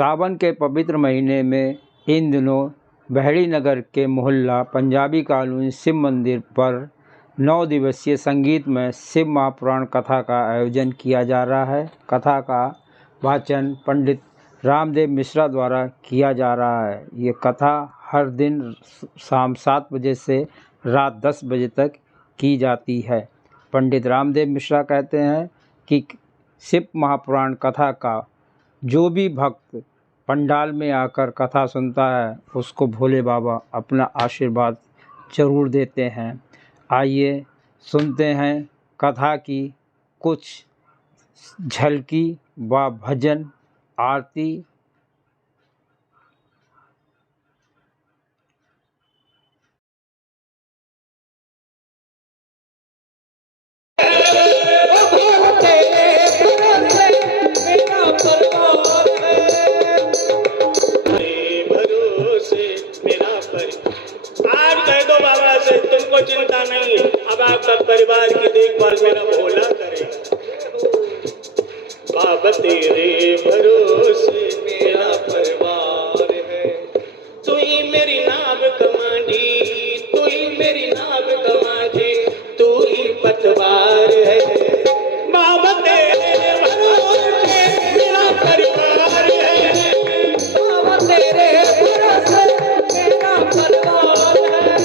सावन के पवित्र महीने में इन दिनों बहड़ी नगर के मोहल्ला पंजाबी कॉलोनी शिव मंदिर पर 9 दिवसीय संगीतमय शिव महापुराण कथा का आयोजन किया जा रहा है। कथा का वाचन पंडित रामदेव मिश्रा द्वारा किया जा रहा है। ये कथा हर दिन शाम 7 बजे से रात 10 बजे तक की जाती है। पंडित रामदेव मिश्रा कहते हैं कि शिव महापुराण कथा का जो भी भक्त पंडाल में आकर कथा सुनता है उसको भोले बाबा अपना आशीर्वाद जरूर देते हैं। आइए सुनते हैं कथा की कुछ झलकी व भजन आरती। तुमको चिंता नहीं, अब आपका परिवार की देखभाल मेरा भोला करेगा। बाबा तेरे भरोसे मेरा परिवार है, तू ही मेरी नाव कमांडी, तू ही मेरी नाव कमांडी, तू ही पतवार है। बाबा तेरे भरोसे मेरा परिवार है, बाबा तेरे भरोसे मेरा परिवार है।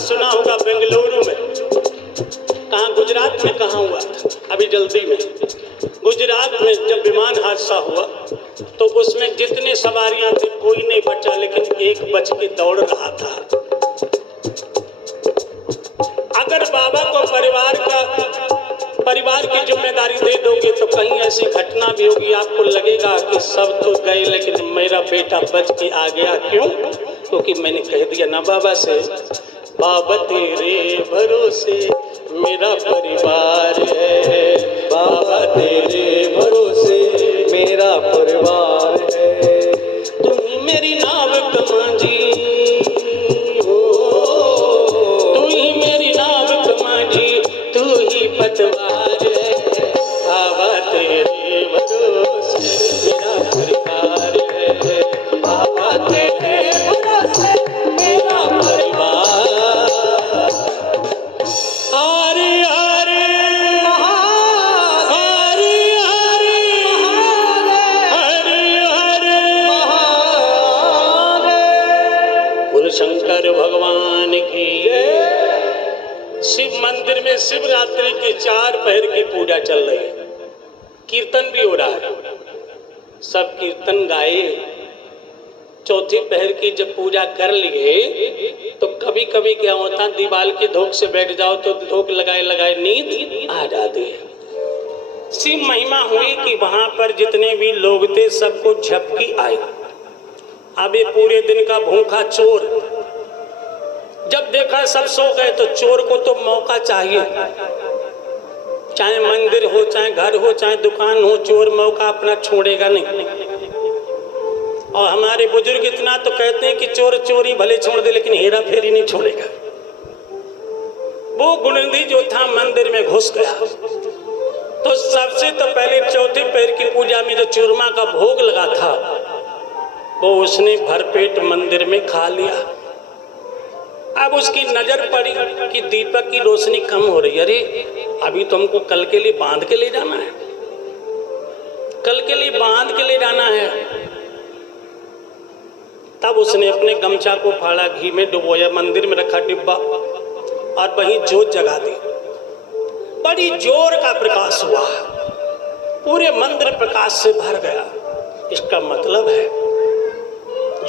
सुना होगा बेंगलुरु में, कहाँ गुजरात में कहाँ हुआ था, अभी जल्दी में गुजरात में जब विमान हादसा हुआ तो उसमें जितने सवारियां थे कोई नहीं बचा, लेकिन एक बच के दौड़ रहा था। अगर बाबा को परिवार की जिम्मेदारी दे दोगे तो कहीं ऐसी घटना भी होगी, आपको लगेगा कि सब तो गए लेकिन मेरा बेटा बच के आ गया। क्यों? क्योंकि मैंने कह दिया ना बाबा से, बाबा तेरे भरोसे मेरा परिवार है, बाबा तेरे भरोसे मेरा परिवार है, तुम ही मेरी नाव कमांझी हो, तू ही मेरी नाव कमांझी, तू ही पतवार है, बाबा तेरे भरोसे मेरा परिवार है, बाबा तेरे भरोसे मेरा परिवार। शंकर भगवान की। शिव मंदिर में शिवरात्रि की 4 पहर की पूजा चल रही है, कीर्तन भी हो रहा है, सब कीर्तन गाए। चौथी पहर की जब पूजा कर लिए तो कभी कभी क्या होता, दीवाल की धोख से बैठ जाओ तो धोख लगाए लगाए नींद आ जाती है। शिव महिमा हुई कि वहां पर जितने भी लोग थे सबको झपकी आई। अब ये पूरे दिन का भूखा चोर जब देखा सब सो गए तो चोर को तो मौका चाहिए, चाहे मंदिर हो, चाहे घर हो, चाहे दुकान हो, चोर मौका अपना छोड़ेगा नहीं। और हमारे बुजुर्ग इतना तो कहते हैं कि चोर चोरी भले छोड़ दे लेकिन हेरा फेरी नहीं छोड़ेगा। वो गुणनिधि जो था मंदिर में घुस गया तो सबसे तो पहले चौथे पहर की पूजा में जो चूरमा का भोग लगा था वो उसने भरपेट मंदिर में खा लिया। अब उसकी नजर पड़ी कि दीपक की रोशनी कम हो रही है, अरे अभी तो हमको कल के लिए बांध के ले जाना है, कल के लिए बांध के ले जाना है। तब उसने अपने गमछा को फाड़ा, घी में डुबोया, मंदिर में रखा डिब्बा और वहीं जोत जगा दी। बड़ी जोर का प्रकाश हुआ, पूरे मंदिर प्रकाश से भर गया। इसका मतलब है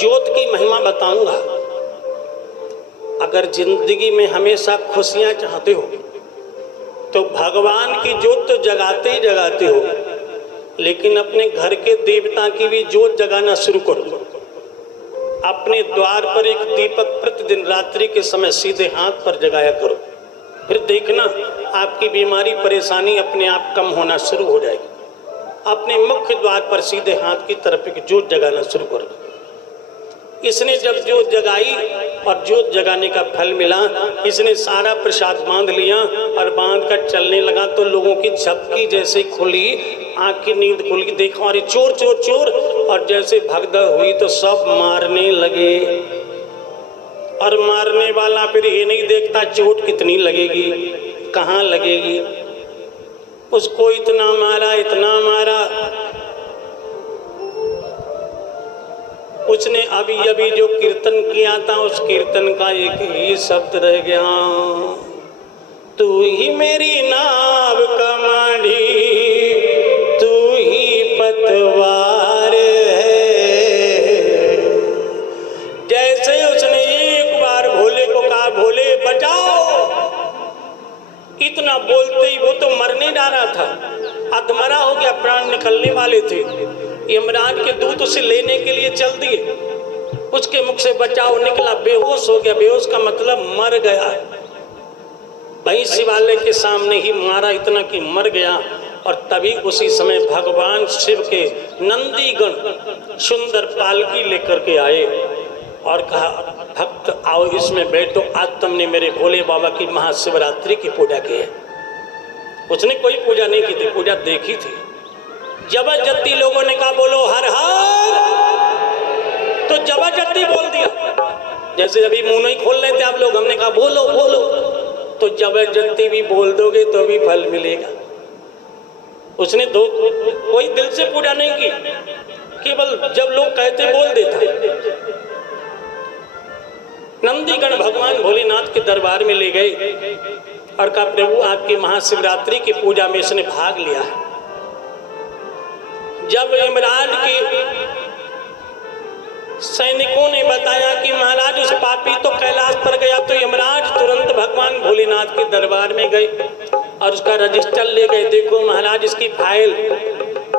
ज्योत की महिमा बताऊंगा। अगर जिंदगी में हमेशा खुशियां चाहते हो तो भगवान की ज्योत तो जगाते ही जगाते हो, लेकिन अपने घर के देवता की भी ज्योत जगाना शुरू करो। अपने द्वार पर एक दीपक प्रतिदिन रात्रि के समय सीधे हाथ पर जगाया करो, फिर देखना आपकी बीमारी परेशानी अपने आप कम होना शुरू हो जाएगी। अपने मुख्य द्वार पर सीधे हाथ की तरफ एक ज्योत जगाना शुरू करो। इसने जब ज्योत जगाई और ज्योत जगाने का फल मिला, इसने सारा प्रसाद बांध लिया और बांध कर चलने लगा तो लोगों की झपकी जैसे खुली, आंख की नींद खुल गई, देखा अरे चोर चोर चोर, और जैसे भगदड़ हुई तो सब मारने लगे। और मारने वाला फिर ये नहीं देखता चोट कितनी लगेगी, कहाँ लगेगी, उसको इतना मारा इतना मारा। उसने अभी अभी जो कीर्तन किया था उस कीर्तन का एक ही शब्द रह गया, तू ही मेरी नाव कमांडी, तू ही पतवार है। जैसे उसने एक बार भोले को कहा भोले बचाओ, इतना बोलते ही वो तो मरने जा रहा था, अधमरा हो गया, प्राण निकलने वाले थे। यमराज के दूत उसे लेने के लिए चल दिए, उसके मुख से बचाओ निकला, बेहोश हो गया। बेहोश का मतलब मर गया। वहीं शिवालय के सामने ही मारा इतना कि मर गया। और तभी उसी समय भगवान शिव के नंदीगण सुंदर पालकी लेकर के आए और कहा भक्त आओ इसमें बैठो, आज तुमने मेरे भोले बाबा की महाशिवरात्रि की पूजा की है। उसने कोई पूजा नहीं की थी, पूजा देखी थी। जबरदस्ती लोगों ने कहा बोलो हर हर, तो जबरदस्ती बोल दिया। जैसे अभी मुंह नहीं खोल रहे थे आप लोग, हमने कहा बोलो बोलो, तो जबरदस्ती भी बोल दोगे तो भी फल मिलेगा। उसने कोई दिल से पूजा नहीं की, केवल जब लोग कहते बोल देता। नंदीगण भगवान भोलेनाथ के दरबार में ले गए और कहा प्रभु आपकी महाशिवरात्रि की पूजा में इसने भाग लिया है। जब यमराज के सैनिकों ने बताया कि महाराज उस पापी तो कैलाश पर गया, तो यमराज तुरंत भगवान भोलेनाथ के दरबार में गए और उसका रजिस्टर ले गए। देखो महाराज इसकी फाइल,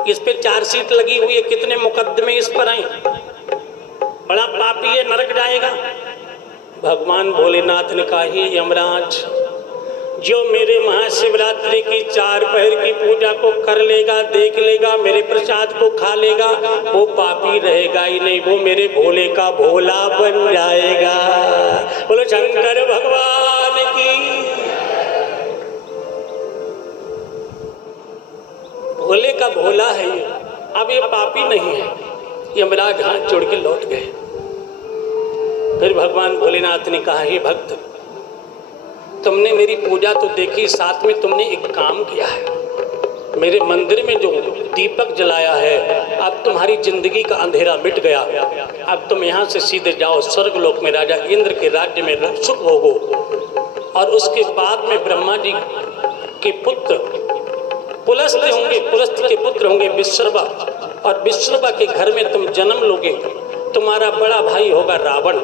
इस पे चार्जशीट लगी हुई है, कितने मुकदमे इस पर आए, बड़ा पापी है, नरक जाएगा। भगवान भोलेनाथ ने कहा हे यमराज, जो मेरे महाशिवरात्रि की 4 पहर की पूजा को कर लेगा, देख लेगा, मेरे प्रसाद को खा लेगा, वो पापी रहेगा ही नहीं, वो मेरे भोले का भोला बन जाएगा। बोलो शंकर भगवान की। भोले का भोला है ये, अब ये पापी नहीं है। यमराज हाथ जोड़ के लौट गए। फिर भगवान भोलेनाथ ने कहा हे भक्त, तुमने मेरी पूजा तो देखी, साथ में तुमने एक काम किया है। मेरे मंदिर में जो दीपक जलाया है, अब तुम्हारी जिंदगी का अंधेरा मिट गया। अब तुम यहाँ से सीधे जाओ, स्वर्गलोक में राजा इंद्र के राज्य में सुख भोगो। और उसके बाद में ब्रह्मा जी के पुत्र पुलस्त्य होंगे, पुलस्त्य के पुत्र होंगे विश्रवा, और विश्रवा के घर में तुम जन्म लोगे। तुम्हारा बड़ा भाई होगा रावण।